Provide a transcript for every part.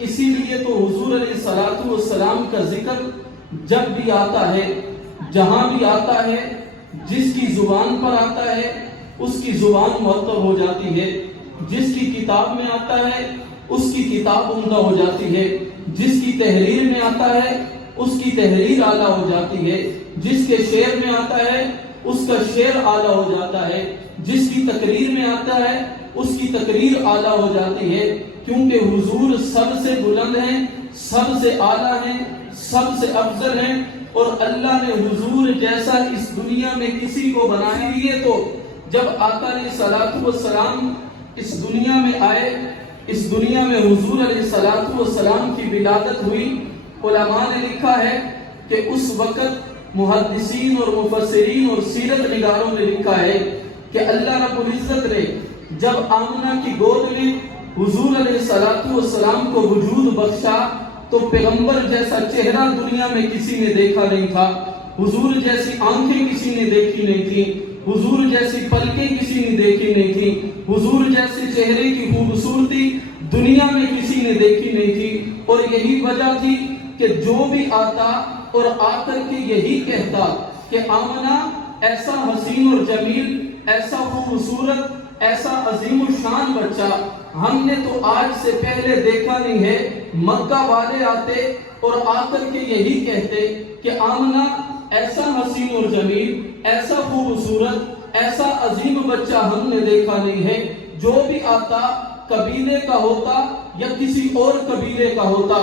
اسی لیے تو حضور علیہ الصلوۃ والسلام کا ذکر جب بھی آتا ہے، جہاں بھی آتا ہے، جس کی زبان پر آتا ہے اس کی زبان معطر ہو جاتی ہے، جس کی کتاب میں آتا ہے اس کی کتاب عمدہ ہو جاتی ہے، جس کی تحریر میں آتا ہے اس کی تحریر اعلیٰ ہو جاتی ہے، جس کے شعر میں آتا ہے اس کا شعر اعلیٰ ہو جاتا ہے، جس کی تقریر میں آتا ہے اس کی تقریر اعلیٰ ہو جاتی ہے، کیونکہ حضور سب سے بلند ہیں، سب سے اعلیٰ ہیں، سب سے افضل ہیں، اور اللہ نے حضور جیسا اس دنیا میں کسی کو بنایا ہی ہے۔ تو جب آقا علیہ الصلوۃ والسلام اس دنیا میں آئے، اس دنیا میں حضور علیہ الصلوۃ والسلام کی ولادت ہوئی، علماء نے لکھا ہے کہ اس وقت محدثین اور مفسرین اور سیرت نگاروں نے لکھا ہے کہ اللہ رب العزت نے جب آمنہ کی گود میں حضور علیہ الصلوۃ والسلام کو وجود بخشا تو پیغمبر جیسا چہرہ دنیا میں کسی نے دیکھا نہیں تھا، حضور جیسی آنکھیں کسی نے دیکھی نہیں تھی، حضور جیسی پلکیں کسی نے دیکھی نہیں تھی، حضور جیسے چہرے کی خوبصورتی دنیا میں کسی نے دیکھی نہیں تھی۔ اور یہی وجہ تھی کہ جو بھی آتا اور آ کر کے یہی کہتا کہ آمنہ ایسا حسین اور جمیل، ایسا خوبصورت، ایسا عظیم الشان بچہ ہم نے تو آج سے پہلے دیکھا نہیں ہے۔ مکہ والے آتے اور آ کر کے یہی کہتے کہ آمنہ ایسا حسین اور جمیل، ایسا خوبصورت، ایسا عظیم بچہ ہم نے دیکھا نہیں ہے۔ جو بھی آتا قبیلے کا ہوتا یا کسی اور قبیلے کا ہوتا،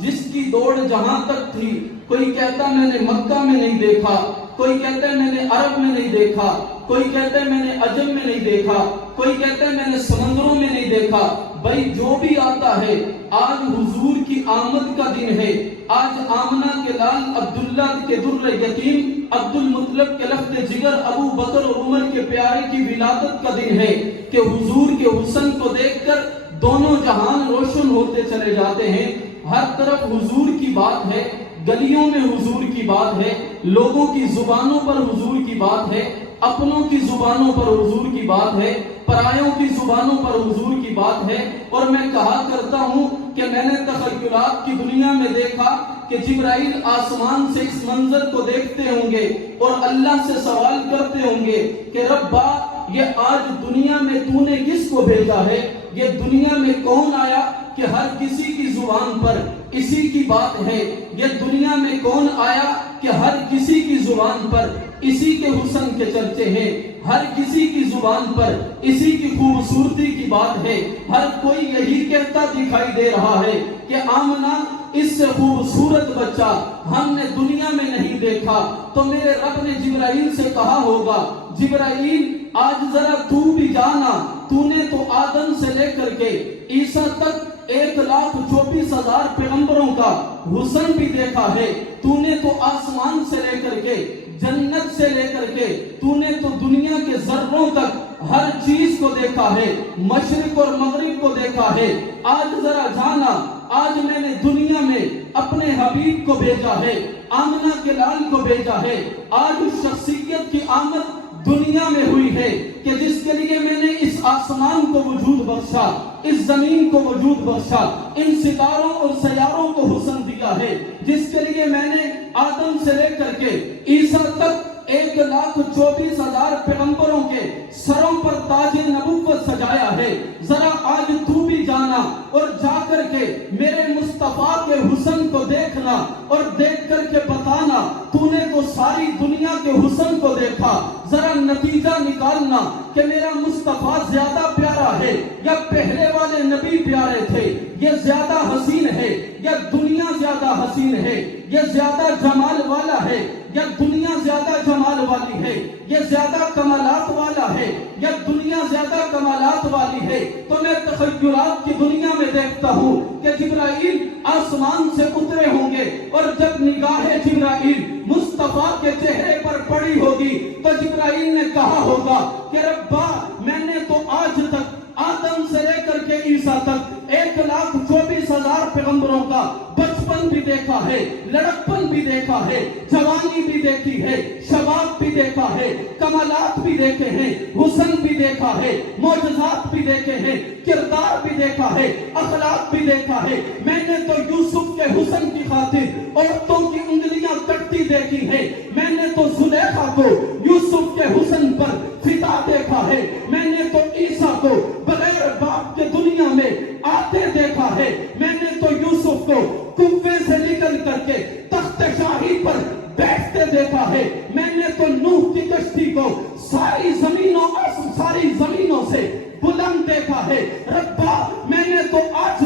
جس کی دوڑ جہاں تک تھی، کوئی کہتا میں نے مکہ میں نہیں دیکھا، کوئی کہتا ہے میں نے عرب میں نہیں دیکھا، کوئی کہتا ہے میں نے عجم میں نہیں دیکھا، کوئی کہتا ہے میں نے سمندروں میں نہیں دیکھا۔ بھائی جو بھی آتا ہے، آج حضور کی آمد کا دن ہے، آج آمنہ کے لال عبداللہ کے در یتیم، عبد المطلب کے لخت جگر، ابو بکر اور عمر کے پیارے کی ولادت کا دن ہے کہ حضور کے حسن کو دیکھ کر دونوں جہان روشن ہوتے چلے جاتے ہیں۔ ہر طرف حضور کی بات ہے، گلیوں میں حضور کی بات ہے، لوگوں کی زبانوں پر حضور کی بات ہے، اپنوں کی زبانوں پر حضور کی بات ہے، پرایوں کی زبانوں پر حضور کی بات ہے۔ اور میں کہا کرتا ہوں کہ میں نے تخیلات کی دنیا میں دیکھا کہ جبرائیل آسمان سے اس منظر کو دیکھتے ہوں گے اور اللہ سے سوال کرتے ہوں گے کہ ربا یہ آج دنیا میں تو نے کس کو بھیجا ہے؟ یہ دنیا میں کون آیا کہ ہر کسی کی زبان پر اسی کی بات ہے؟ یہ دنیا میں کون آیا کہ ہر کسی کی زبان پر اسی کے حسن کے چرچے ہیں، ہر کسی کی زبان پر اسی کی خوبصورتی کی بات ہے؟ ہر کوئی یہی کہتا دکھائی دے رہا ہے کہ آمنہ اس سے خوبصورت بچہ ہم نے دنیا میں نہیں دیکھا۔ تو میرے رب نے جبرائیل سے کہا ہوگا، جبرائیل آج ذرا تو بھی جانا، تو نے تو آدم سے لے کر کے عیسیٰ تک 1,24,000 پیغمبروں کا حسن بھی دیکھا ہے، تو نے تو آسمان سے لے کر کے، جنت سے لے کر کے، تو نے تو دنیا کے ذروں تک ہر چیز کو دیکھا ہے، مشرق اور مغرب کو دیکھا ہے۔ آج ذرا جانا، آج میں نے دنیا میں اپنے حبیب کو بھیجا ہے، آمنہ کے لال کو بھیجا ہے۔ آج اس شخصیت کی آمد دنیا میں ہوئی ہے کہ جس کے لیے میں نے اس آسمان کو وجود بخشا، اس زمین کو وجود بخشا، ان ستاروں اور سیاروں کو حسن دیا ہے، جس کے لیے میں نے آدم سے لے کر کے عیسیٰ تک 1,24,000 پیغمبروں کے سروں پر تاج نبوت سجایا ہے۔ ذرا آج تو بھی جانا اور جا کر کے میرے مصطفیٰ کے حسن کو دیکھنا اور دیکھ کر کے بتانا تو نے تو ساری دنیا کے حسن کو دیکھا۔ ذرا نتیجہ نکالنا کہ میرا مصطفیٰ زیادہ پیارا ہے یا پہلے والے نبی پیارے تھے؟ یہ زیادہ حسین ہے یا دنیا زیادہ حسین ہے؟ یہ زیادہ جمال والا ہے یا دنیا زیادہ جمال والی ہے؟ یہ زیادہ کمالات والا ہے یا دنیا زیادہ کمالات والی ہے؟ تو میں تخیلات کی دنیا میں دیکھتا ہوں کہ جبرائیل آسمان سے اترے ہوں گے اور جب نگاہ جبرائیل مصطفیٰ کے چہرے پر پڑی ہوگی تو جبرائیل نے کہا ہوگا کہ ربا میں نے تو آج تک آدم سے لے کر کے عیسیٰ تک 1,24,000 پیغمبروں کا بچپن بھی دیکھا ہے، لڑکپن بھی دیکھا ہے، جوانی بھی دیکھی ہے، شباب بھی دیکھا ہے، کمالات بھی دیکھے ہیں، حسن بھی دیکھا ہے، معجزات بھی دیکھے ہیں، کردار بھی دیکھا ہے، اخلاق بھی دیکھا ہے۔ میں نے تو یوسف کے حسن کی خاطر عورتوں کی انگلیاں کٹتی دیکھی ہے، میں نے تو زلیخا کو یوسف کے حسن پر فدا دیکھا ہے، میں نے تو عیسیٰ کو بغیر باپ کے دنیا میں آتے دیکھا ہے، میں نے تو یوسف کو کنویں سے نکل کر کے تخت شاہی پر بیٹھتے دیکھا ہے، میں نے تو نوح کی کشتی کو ساری زمینوں سے بلند دیکھا ہے۔ ربا میں نے تو آج